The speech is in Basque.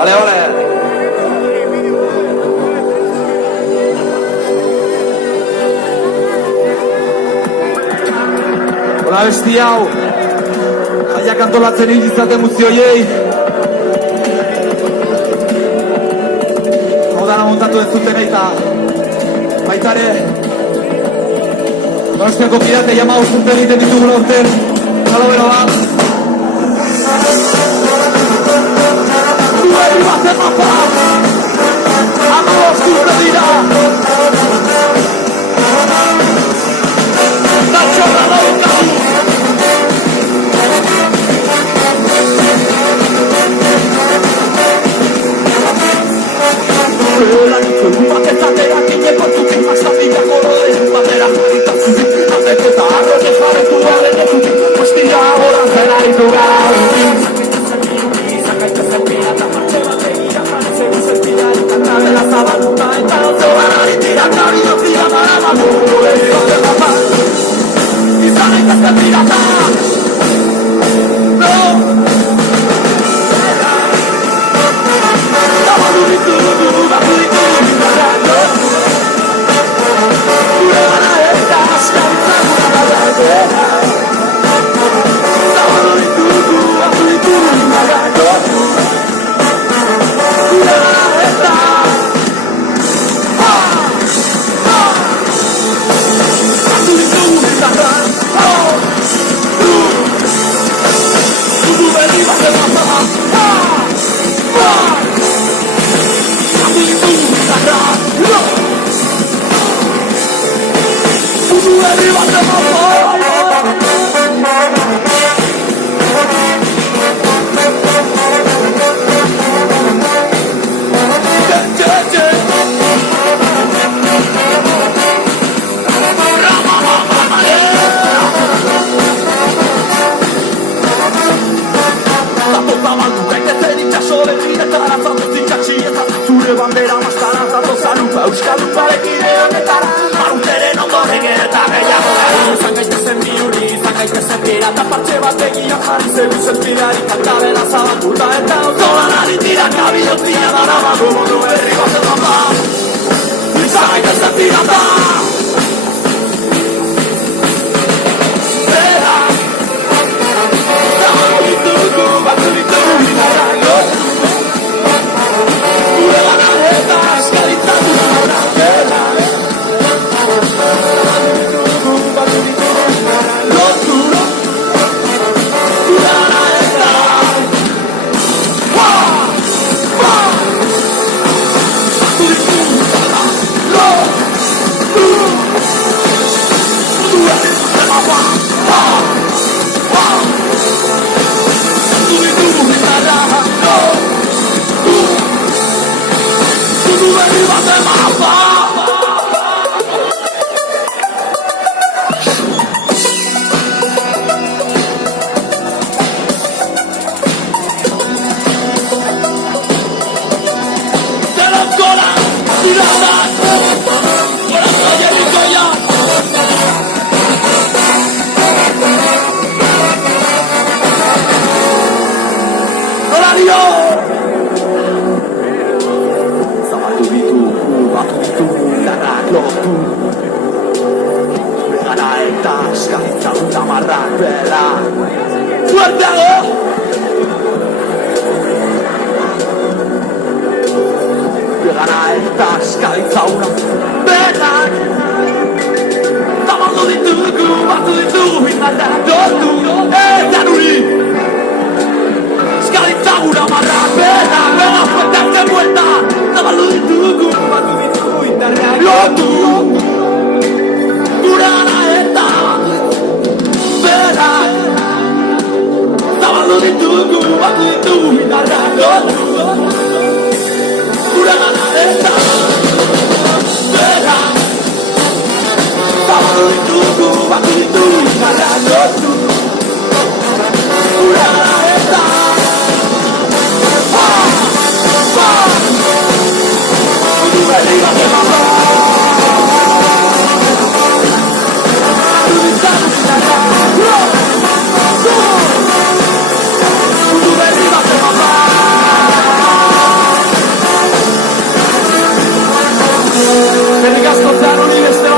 Vale, vale. Hola, besti hau. Jaiak antolatzen izaten guztioiei. Modana montatu ez zuten eta baitare Donostiako pirate Yamaha urte egiten ditugula urten. Halo, bero bat. Dueri baten mapa Amabost urte dira Datxorra daukagu Hola, nitzuen batezateak inekotutik Mazapila koroden batera jarritazutik Azeketa arrote jarretu garen etutik Ostia horan zera ditu gara Zakaitezen pirata martxe bat egira Jaretzen zerpilari kantabela zabaluta Eta oso barari tiraka bidozia maramagu Egiote mapa Izan aitezen pirata No Zabalu ditugu batu ditugu Bizarrako Gure gana eta askaritza gura badaitera Zabalu ditugu batu ditugu Bizarrako Gure gana eta Batu ditugu Bizarrako Zutu berri baten mapa Zutu berri baten mapa bandera maskara zato zalupa Euskaluparekin ere honetara Maruteren ondoren eta gehiago gara Izan gaitezen bihuri, izan gaitezen pirata Partxe bat egiak jarri zegu zenpirari Kantabela zabalduta eta autoan aditirak Abilotzia dara bago mundu berri baten mapa Izan gaitezen pirata Zera Zabaldu ditugu, batu ditugu Bizarrako Gure gana eta askaritza gura badaitera Ditugu, batu ditugu Lotu Gure gana eta Batu ditugu Lotu Gure gana Batu ditugu Bizarrako Zutu berri baten mapa Zerazkola, tiradas Corazón llenito ya Horario Batu ditugu indarrak lotu Begara eta askaritza utamarrak bela Fuerteago! Begara eta askaritza berak Zabaldu ditugu, batu ditugu indarrak lotu Eta nuri Askaritza utamarrak bela Bela fuerteak vuelta Zabaldu ditugu, batu ditugu indarrak lotu Gure gana eta berak Zabaldu ditugu, batu ditugu indarrak lotu Gure gana eta berak Zabaldu ditugu, batu ditugu indarrak lotu Gure gana eta Zutu berri baten mapa Zutu berri baten mapa askotan hori beste